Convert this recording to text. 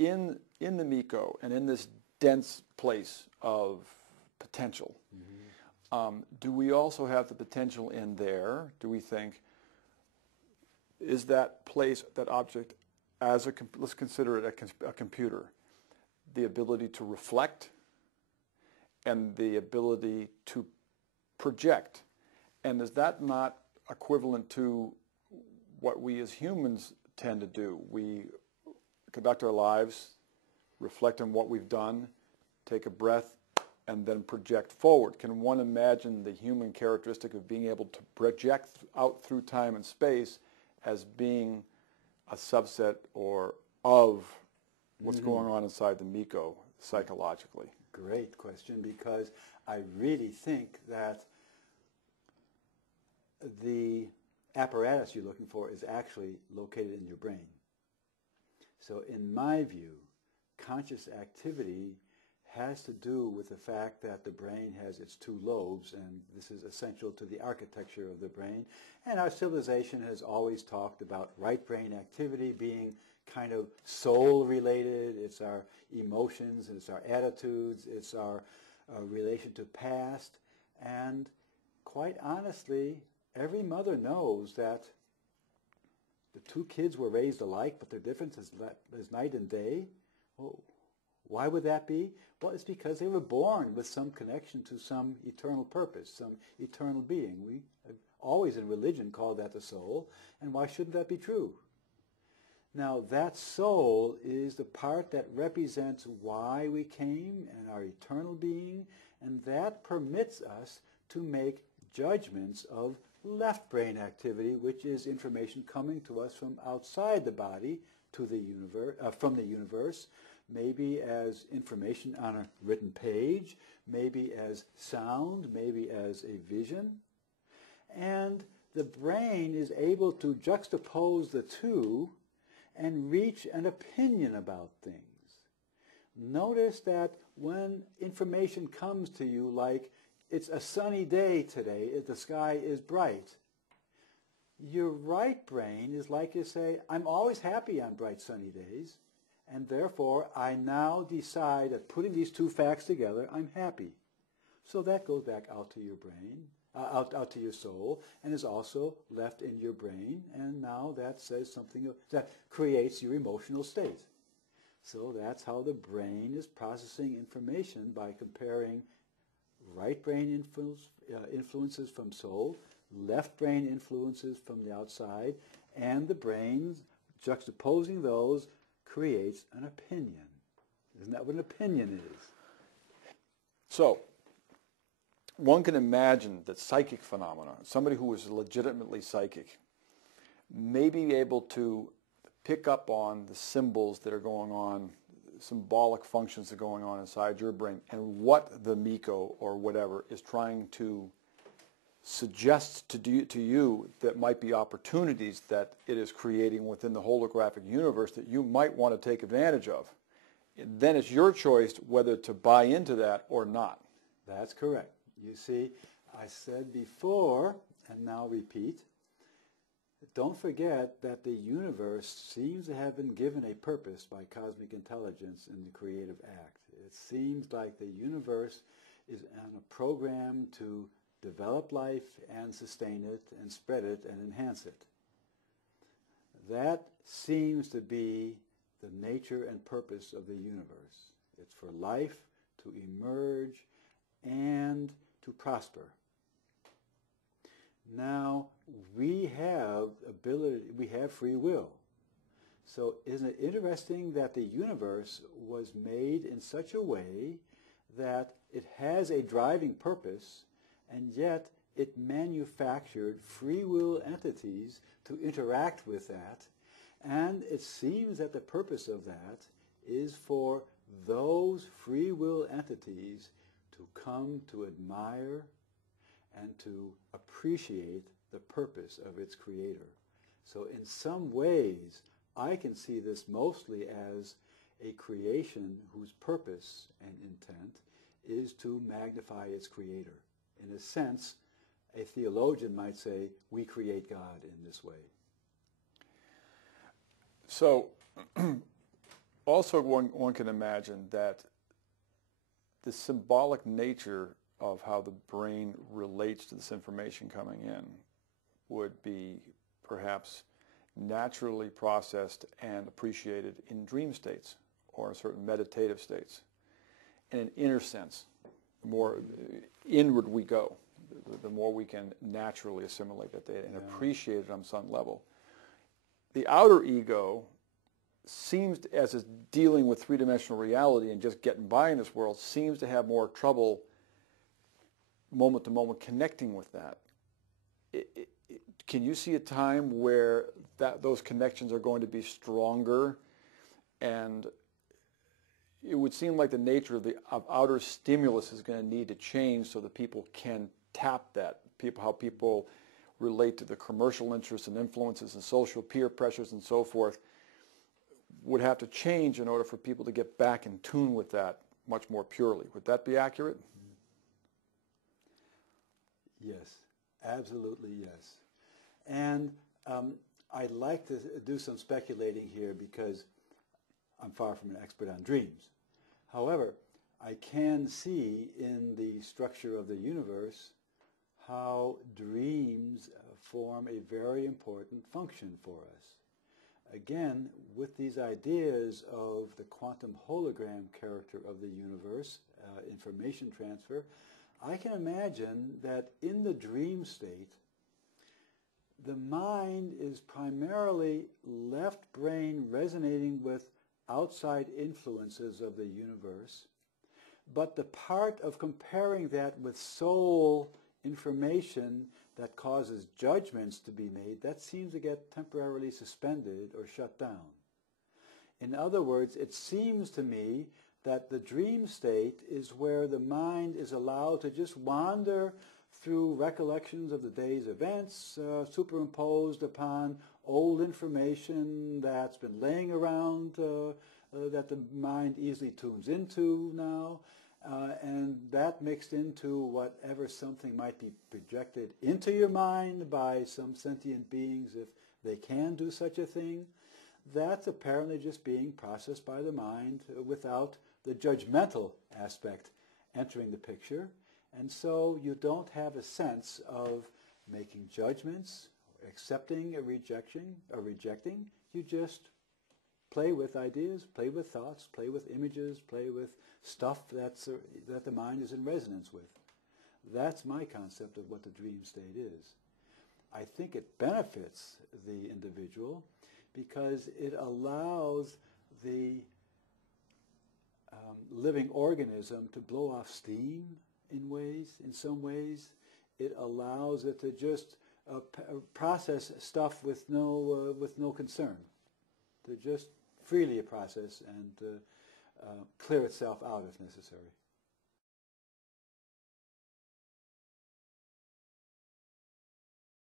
in the MECO and in this dense place of potential, do we also have the potential in there? Do we think, is that place, that object, as a, let's consider it a computer, the ability to reflect and the ability to project? And is that not equivalent to what we as humans tend to do? We conduct our lives, reflect on what we've done, take a breath, and then project forward. Can one imagine the human characteristic of being able to project out through time and space as being a subset or of what's going on inside the MECO psychologically? Great question, because I really think that the apparatus you're looking for is actually located in your brain. So in my view, conscious activity has to do with the fact that the brain has its two lobes, and this is essential to the architecture of the brain. And our civilization has always talked about right brain activity being kind of soul-related. It's our emotions, and it's our attitudes, it's our relation to past. And quite honestly, every mother knows that the two kids were raised alike, but their difference is night and day. Well, why would that be? Well, it's because they were born with some connection to some eternal purpose, some eternal being. We have always in religion called that the soul, and why shouldn't that be true? Now, that soul is the part that represents why we came and our eternal being, and that permits us to make judgments of left brain activity, which is information coming to us from outside the body to the universe, from the universe, maybe as information on a written page, maybe as sound, maybe as a vision. And the brain is able to juxtapose the two and reach an opinion about things. Notice that when information comes to you like, it's a sunny day today, the sky is bright, your right brain is like to say, I'm always happy on bright sunny days, and therefore I now decide that putting these two facts together, I'm happy. So that goes back out to your brain, out to your soul, and is also left in your brain, and now that says something that creates your emotional state. So that's how the brain is processing information, by comparing right brain influences from soul, left brain influences from the outside, and the brain juxtaposing those creates an opinion. Isn't that what an opinion is? So, one can imagine that psychic phenomena, somebody who is legitimately psychic, may be able to pick up on the symbols that are going on, symbolic functions that are going on inside your brain, and what the MECO or whatever is trying to suggest to you that might be opportunities that it is creating within the holographic universe that you might want to take advantage of. And then it's your choice whether to buy into that or not. That's correct. You see, I said before, and now repeat, don't forget that the universe seems to have been given a purpose by cosmic intelligence in the creative act. It seems like the universe is on a program to develop life and sustain it and spread it and enhance it. That seems to be the nature and purpose of the universe. It's for life to emerge and to prosper. Now, we have free will. So isn't it interesting that the universe was made in such a way that it has a driving purpose, and yet it manufactured free will entities to interact with that, and it seems that the purpose of that is for those free will entities to come to admire and to appreciate the purpose of its creator. So in some ways, I can see this mostly as a creation whose purpose and intent is to magnify its creator. In a sense, a theologian might say, we create God in this way. So, also one can imagine that the symbolic nature of how the brain relates to this information coming in would be perhaps naturally processed and appreciated in dream states or certain meditative states. In an inner sense, the more inward we go, the more we can naturally assimilate that data and appreciate it on some level. The outer ego seems, as is dealing with three-dimensional reality and just getting by in this world, seems to have more trouble moment to moment connecting with that. Can you see a time where those connections are going to be stronger? And it would seem like the nature of outer stimulus is going to need to change so that people can tap that. How people relate to the commercial interests and influences and social peer pressures and so forth would have to change in order for people to get back in tune with that much more purely. Would that be accurate? Yes, absolutely yes. And I'd like to do some speculating here because I'm far from an expert on dreams. However, I can see in the structure of the universe how dreams form a very important function for us. Again, with these ideas of the quantum hologram character of the universe, information transfer, I can imagine that in the dream state, the mind is primarily left brain resonating with outside influences of the universe, but the part of comparing that with soul information that causes judgments to be made, that seems to get temporarily suspended or shut down. In other words, it seems to me that the dream state is where the mind is allowed to just wander through recollections of the day's events, superimposed upon old information that's been laying around that the mind easily tunes into now, and that mixed into whatever something might be projected into your mind by some sentient beings, if they can do such a thing, that's apparently just being processed by the mind without the judgmental aspect entering the picture. And so you don't have a sense of making judgments, accepting or rejecting. You just play with ideas, play with thoughts, play with images, play with stuff that the mind is in resonance with. That's my concept of what the dream state is. I think it benefits the individual because it allows the living organism to blow off steam in some ways. It allows it to just process stuff with no concern, to just freely process and clear itself out if necessary.